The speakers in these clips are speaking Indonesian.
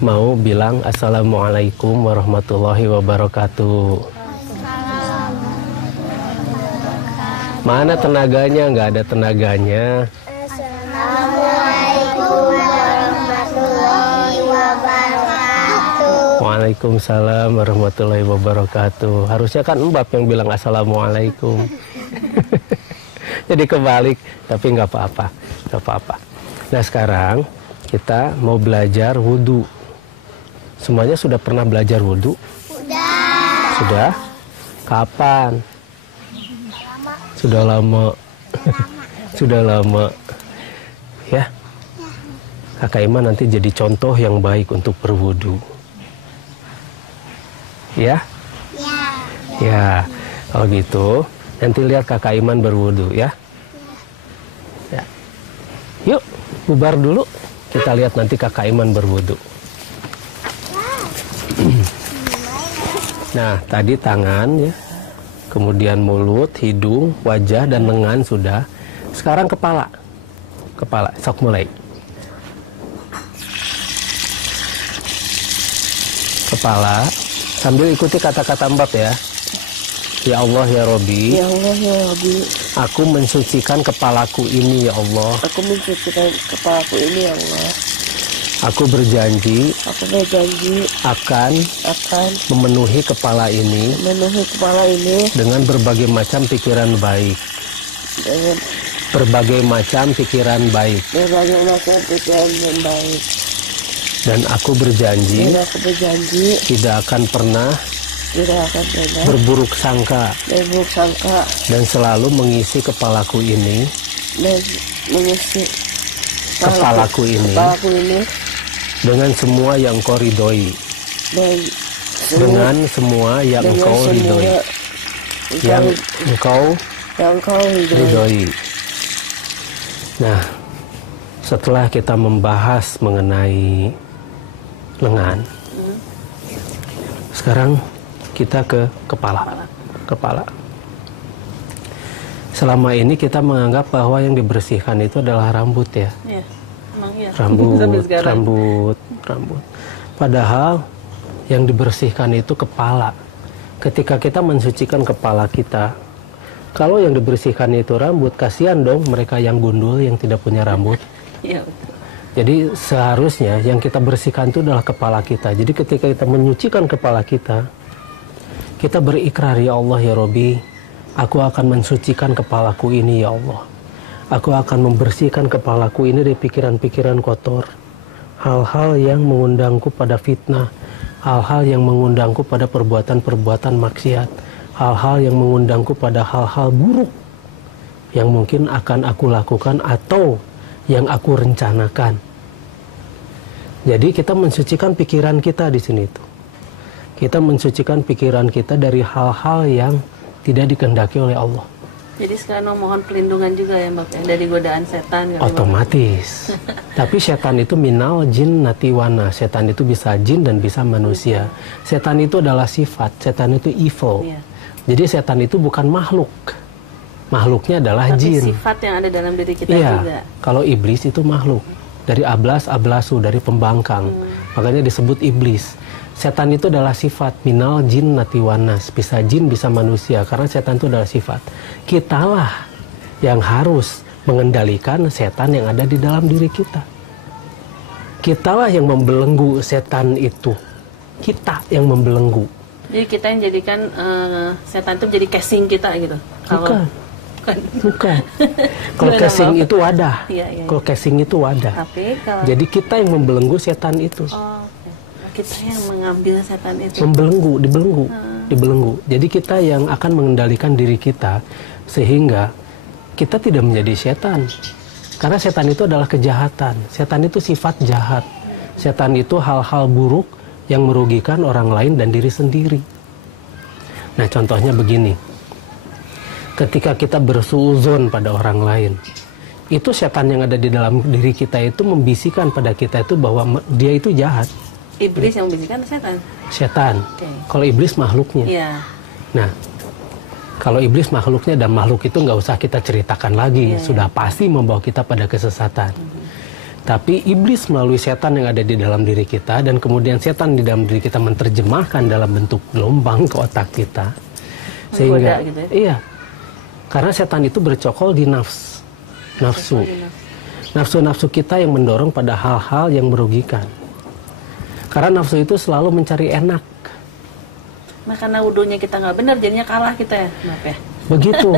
mau bilang Assalamualaikum warahmatullahi wabarakatuh. Mana tenaganya? Nggak ada tenaganya. Assalamualaikum warahmatullahi wabarakatuh. Waalaikumsalam warahmatullahi wabarakatuh. Harusnya kan Mbak yang bilang Assalamualaikum. Jadi kebalik, tapi nggak apa-apa, nggak apa-apa. Nah sekarang kita mau belajar wudhu. Semuanya sudah pernah belajar wudhu? Sudah? Kapan? Sudah lama. Sudah lama. Ya. Kakak Iman nanti jadi contoh yang baik untuk berwudhu. Ya? Ya. Kalau gitu, nanti lihat Kakak Iman berwudhu ya. Ya. Yuk, bubar dulu. Kita lihat nanti Kakak Iman berwudhu. Nah, tadi tangan ya, kemudian mulut, hidung, wajah, dan lengan sudah. Sekarang kepala. Kepala, sok mulai. Kepala, sambil ikuti kata-kata Mbak ya. Ya Allah ya Robbi. Ya Allah ya Robbi. Aku mensucikan kepalaku ini ya Allah. Aku mensucikan kepalaku ini ya Allah. Aku berjanji akan memenuhi kepala ini dengan berbagai macam pikiran baik. Berbagai macam pikiran baik. Dan aku berjanji tidak akan pernah berburuk sangka dan selalu mengisi kepalaku ini dengan semua yang Engkau ridhoi. Dengan semua yang Engkau ridhoi. Yang Engkau ridhoi. Nah, setelah kita membahas mengenai lengan, sekarang kita ke kepala. Kepala. Selama ini kita menganggap bahwa yang dibersihkan itu adalah rambut ya. Iya. Rambut. Padahal yang dibersihkan itu kepala. Ketika kita mensucikan kepala kita, kalau yang dibersihkan itu rambut, kasihan dong mereka yang gundul yang tidak punya rambut. Iya. Jadi seharusnya yang kita bersihkan itu adalah kepala kita. Jadi ketika kita menyucikan kepala kita berikrar, ya Allah ya Robbi, aku akan mensucikan kepalaku ini ya Allah. Aku akan membersihkan kepalaku ini dari pikiran-pikiran kotor. Hal-hal yang mengundangku pada fitnah. Hal-hal yang mengundangku pada perbuatan-perbuatan maksiat. Hal-hal yang mengundangku pada hal-hal buruk. Yang mungkin akan aku lakukan atau yang aku rencanakan. Jadi kita mensucikan pikiran kita di sini tuh. Kita mensucikan pikiran kita dari hal-hal yang tidak dikehendaki oleh Allah. Jadi sekarang mohon perlindungan juga ya Mbak ya, dari godaan setan. Otomatis. Tapi setan itu minal jin natiwana. Setan itu bisa jin dan bisa manusia. Setan itu adalah sifat. Setan itu evil. Iya. Jadi setan itu bukan makhluk. Makhluknya adalah tapi jin. Sifat yang ada dalam diri kita iya, juga. Kalau iblis itu makhluk. Dari ablasu, dari pembangkang. Makanya disebut iblis. Setan itu adalah sifat, minal jin natiwanas, bisa jin bisa manusia, karena setan itu adalah sifat. Kitalah yang harus mengendalikan setan yang ada di dalam diri kita. Kitalah yang membelenggu setan itu. Kita yang membelenggu. Jadi kita yang jadikan setan itu menjadi casing kita gitu. Bukan. Kalau casing itu wadah. Iya. Kalau casing itu wadah. Tapi kalau... Jadi kita yang membelenggu setan itu. Kita yang mengambil setan itu. Dibelenggu. Jadi kita yang akan mengendalikan diri kita sehingga kita tidak menjadi setan. Karena setan itu adalah kejahatan. Setan itu sifat jahat. Setan itu hal-hal buruk yang merugikan orang lain dan diri sendiri. Nah, contohnya begini. Ketika kita bersuuzon pada orang lain, itu setan yang ada di dalam diri kita itu membisikkan pada kita itu bahwa dia itu jahat. Iblis yang membisikkan setan? Setan. Okay. Kalau iblis makhluknya. Yeah. Nah, kalau iblis makhluknya dan makhluk itu nggak usah kita ceritakan lagi. Sudah pasti membawa kita pada kesesatan. Tapi iblis melalui setan yang ada di dalam diri kita, dan kemudian setan di dalam diri kita menerjemahkan dalam bentuk gelombang ke otak kita. Sehingga, gitu ya? Iya. Karena setan itu bercokol di nafsu. Nafsu-nafsu kita yang mendorong pada hal-hal yang merugikan. Karena nafsu itu selalu mencari enak. Nah, karena wudhunya kita nggak benar, jadinya kalah kita ya, maaf ya. Begitu.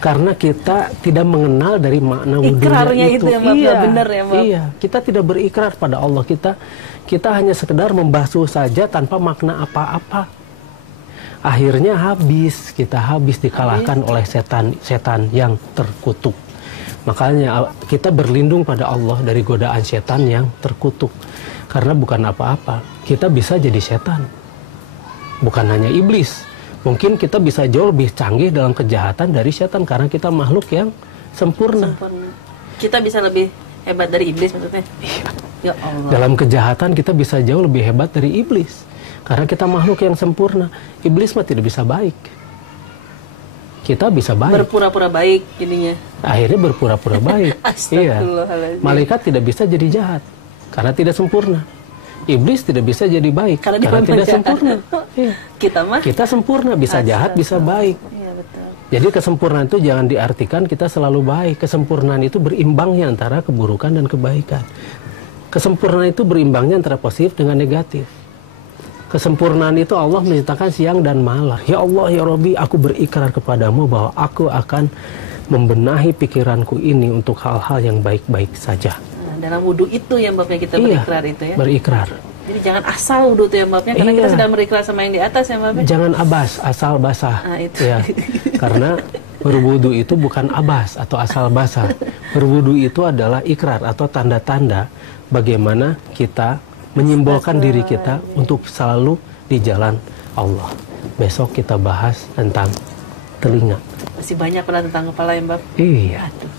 Karena kita tidak mengenal dari makna wudhunya Ikrarnya itu ya, Mbak, iya, benar ya, Mbak. Iya, kita tidak berikrar pada Allah. Kita hanya sekedar membasuh saja tanpa makna apa-apa. Akhirnya kita habis dikalahkan oleh setan yang terkutuk. Makanya kita berlindung pada Allah dari godaan setan yang terkutuk. Karena bukan apa-apa, kita bisa jadi setan. Bukan hanya iblis. Mungkin kita bisa jauh lebih canggih dalam kejahatan dari setan karena kita makhluk yang sempurna. Kita bisa lebih hebat dari iblis maksudnya? Iya. Ya Allah. Dalam kejahatan kita bisa jauh lebih hebat dari iblis. Karena kita makhluk yang sempurna. Iblis mah tidak bisa baik. Kita bisa baik. Berpura-pura baik jadinya. Akhirnya berpura-pura baik. Iya. Astagfirullahaladzim. Malaikat tidak bisa jadi jahat karena tidak sempurna. Iblis tidak bisa jadi baik karena tidak sempurna. Iya. Kita sempurna, bisa jahat, bisa baik. Iya, betul. Jadi kesempurnaan itu jangan diartikan kita selalu baik. Kesempurnaan itu berimbangnya antara keburukan dan kebaikan. Kesempurnaan itu berimbangnya antara positif dengan negatif. Kesempurnaan itu Allah menciptakan siang dan malam. Ya Allah, ya Rabbi, aku berikrar kepadamu bahwa aku akan membenahi pikiranku ini untuk hal-hal yang baik-baik saja. Nah, dalam wudhu itu ya Mbaknya kita berikrar itu ya? Berikrar. Jadi jangan asal wudhu tuh ya Mbaknya, karena kita sedang berikrar sama yang di atas ya Mbaknya. Jangan abas, asal basah. Nah, itu. Ya, karena berwudu itu bukan abas atau asal basah. Berwudu itu adalah ikrar atau tanda-tanda bagaimana kita menyimbolkan diri kita untuk selalu di jalan Allah. Besok kita bahas tentang telinga. Masih banyak pernah tentang kepala ya Mbak? Iya. Aduh.